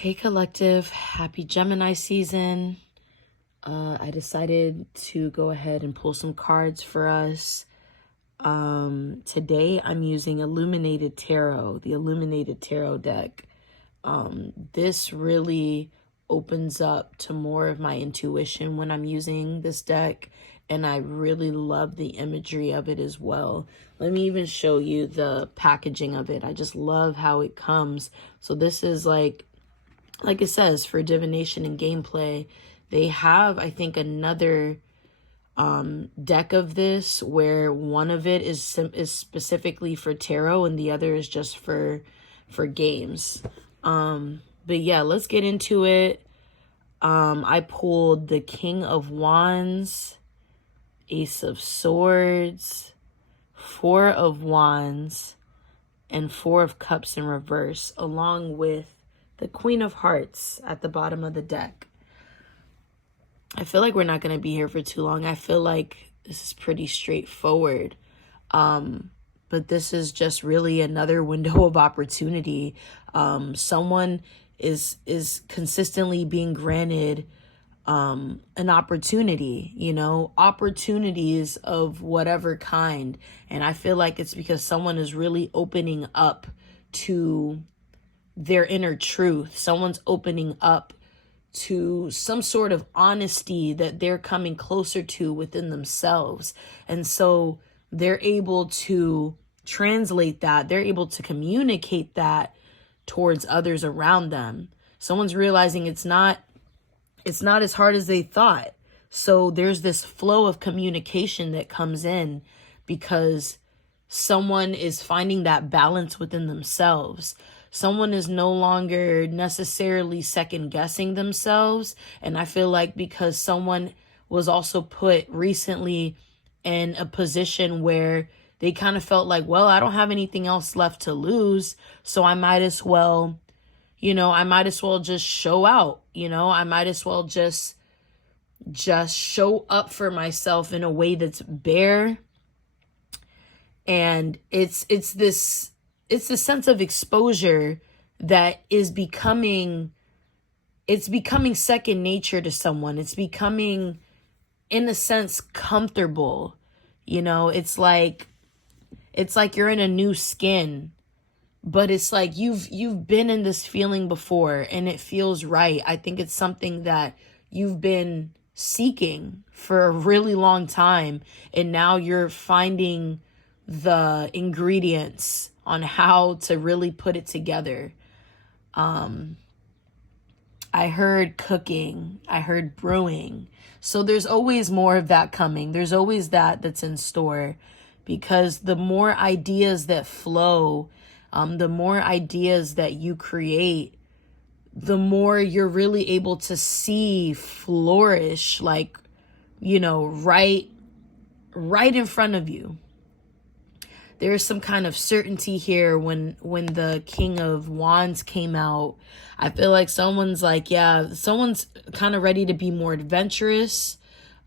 Hey collective, happy Gemini season. I decided to go ahead and pull some cards for us. Today I'm using Illuminated Tarot, the Illuminated Tarot deck. This really opens up to more of my intuition when I'm using this deck, and I really love the imagery of it as well. Let me even show you the packaging of it. I just love how it comes. So this is like it says, for divination and gameplay. They have, I think, another deck of this where one of it is specifically for tarot and the other is just for games. But yeah, let's get into it. I pulled the King of Wands, Ace of Swords, Four of Wands, and Four of Cups in reverse, along with the Queen of Hearts at the bottom of the deck. I feel like we're not going to be here for too long. I feel like this is pretty straightforward. But this is just really another window of opportunity. Someone is consistently being granted an opportunity, opportunities of whatever kind. And I feel like it's because someone is really opening up to their inner truth. Someone's opening up to some sort of honesty that they're coming closer to within themselves. And so they're able to translate that. They're able to communicate that towards others around them. Someone's realizing it's not as hard as they thought. So there's this flow of communication that comes in because someone is finding that balance within themselves. Someone is no longer necessarily second guessing themselves. And I feel like because someone was also put recently in a position where they kind of felt like, well, I don't have anything else left to lose, so I might as well, just show out. I might as well just show up for myself in a way that's bare. And it's this sense of exposure that is becoming second nature to someone. It's becoming, in a sense, comfortable. It's like you're in a new skin, but it's like you've been in this feeling before and it feels right. I think it's something that you've been seeking for a really long time, and now you're finding the ingredients on how to really put it together. I heard cooking, I heard brewing. So there's always more of that coming. There's always that's in store, because the more ideas that flow, the more ideas that you create, the more you're really able to see flourish, right in front of you. There's some kind of certainty here when the King of Wands came out. I feel like someone's kind of ready to be more adventurous.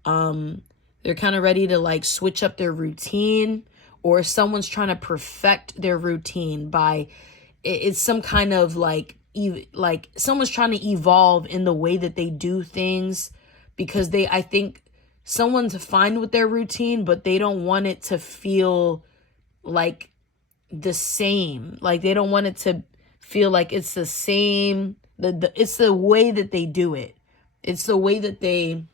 They're kind of ready to switch up their routine, or someone's trying to perfect their routine by, it's some kind of someone's trying to evolve in the way that they do things, because I think someone's fine with their routine, but they don't want it to feel like the same. They don't want it to feel like it's the same. It's the way that they do it. It's the way that they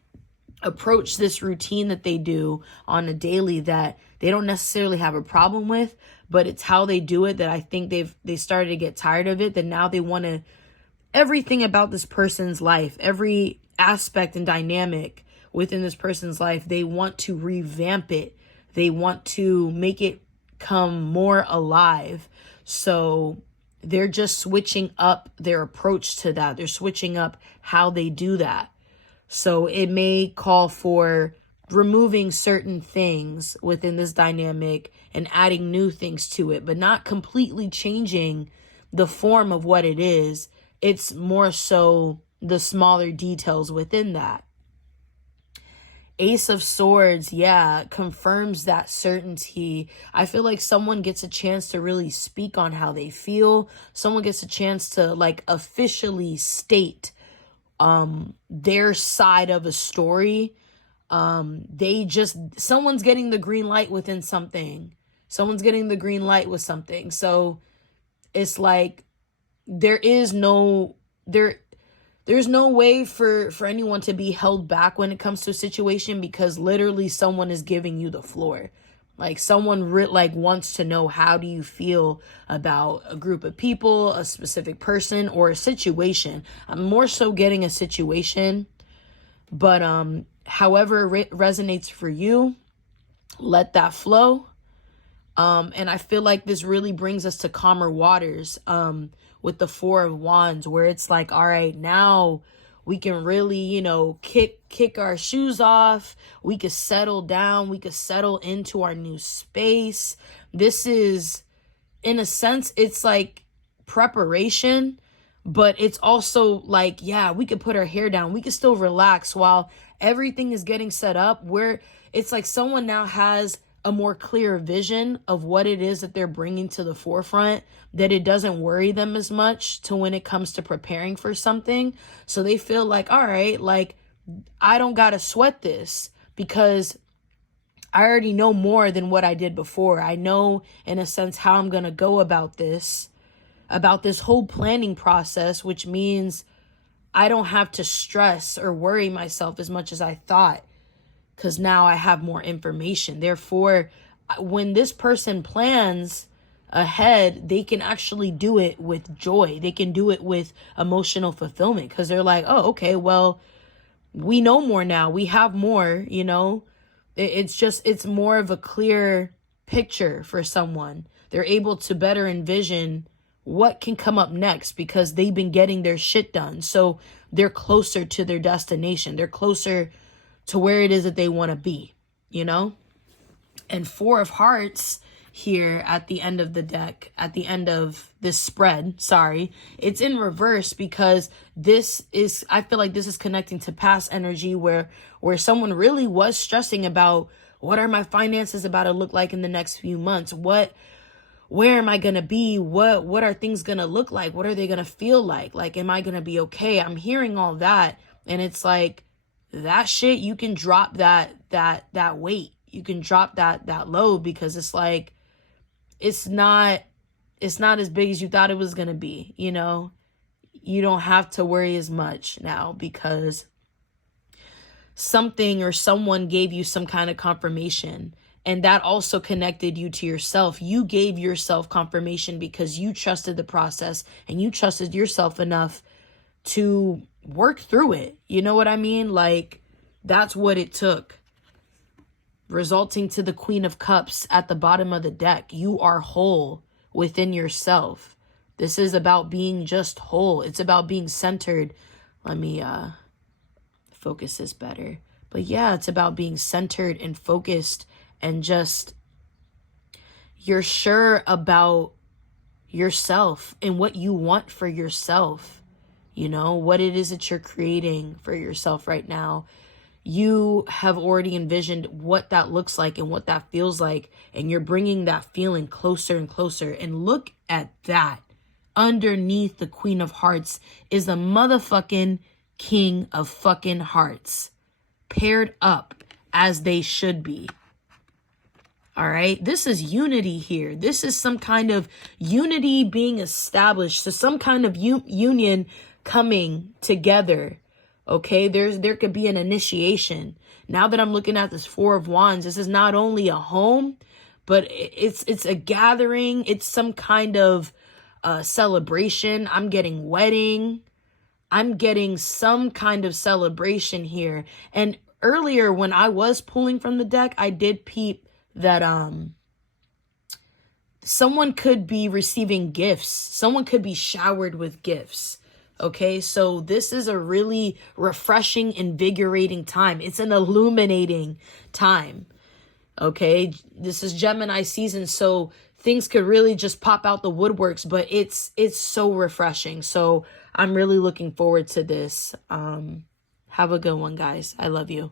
approach this routine that they do on a daily that they don't necessarily have a problem with, but it's how they do it that I think they started to get tired of it, that now they want to, everything about this person's life, every aspect and dynamic within this person's life, they want to revamp it. They want to make it come more alive. So they're just switching up their approach to that. They're switching up how they do that. So it may call for removing certain things within this dynamic and adding new things to it, but not completely changing the form of what it is. It's more so the smaller details within that. Ace of Swords, yeah, confirms that certainty. I feel like someone gets a chance to really speak on how they feel. Someone gets a chance to like officially state their side of a story. Someone's getting the green light within something. Someone's getting the green light with something. So it's like there's no way for anyone to be held back when it comes to a situation, because literally someone is giving you the floor. Like someone wants to know, how do you feel about a group of people, a specific person, or a situation. I'm more so getting a situation, but however it resonates for you, let that flow. And I feel like this really brings us to calmer waters with the Four of Wands, where it's like, all right, now we can really, you know, kick our shoes off. We could settle down. We could settle into our new space. This is, in a sense, it's like preparation, but it's also like, yeah, we could put our hair down. We could still relax while everything is getting set up, where it's like someone now has a more clear vision of what it is that they're bringing to the forefront, that it doesn't worry them as much to when it comes to preparing for something. So they feel like, all right, like I don't got to sweat this because I already know more than what I did before. I know, in a sense, how I'm going to go about this whole planning process, which means I don't have to stress or worry myself as much as I thought, because now I have more information. Therefore, when this person plans ahead, they can actually do it with joy. They can do it with emotional fulfillment, because they're like, oh, okay, well, we know more now. We have more, you know. It's more of a clear picture for someone. They're able to better envision what can come up next, because they've been getting their shit done. So they're closer to their destination. They're closer to where it is that they want to be, you know? And Four of Hearts here at the end of the deck, at the end of this spread, it's in reverse, because I feel like this is connecting to past energy where someone really was stressing about, what are my finances about to look like in the next few months? Where am I going to be? What are things going to look like? What are they going to feel like? Like, am I going to be okay? I'm hearing all that. And it's like, that shit, you can drop that weight. You can drop that load, because it's like, it's not as big as you thought it was going to be. You know, you don't have to worry as much now, because something or someone gave you some kind of confirmation, and that also connected you to yourself. You gave yourself confirmation because you trusted the process and you trusted yourself enough to work through it. You know what I mean? Like, that's what it took, resulting to the Queen of Cups at the bottom of the deck. You are whole within yourself. This is about being just whole. It's about being centered. Let me focus this better. But yeah, it's about being centered and focused, and just, you're sure about yourself and what you want for yourself. You know, what it is that you're creating for yourself right now. You have already envisioned what that looks like and what that feels like. And you're bringing that feeling closer and closer. And look at that. Underneath the Queen of Hearts is the motherfucking King of fucking Hearts. Paired up as they should be. All right. This is unity here. This is some kind of unity being established. So some kind of union coming together. Okay, there could be an initiation. Now that I'm looking at this Four of Wands, this is not only a home, but it's a gathering. It's some kind of celebration. I'm getting wedding. I'm getting some kind of celebration here. And earlier when I was pulling from the deck, I did peep that someone could be receiving gifts. Someone could be showered with gifts. Okay, so this is a really refreshing, invigorating time. It's an illuminating time. Okay, this is Gemini season, so things could really just pop out the woodworks, but it's so refreshing. So I'm really looking forward to this. Have a good one, guys. I love you.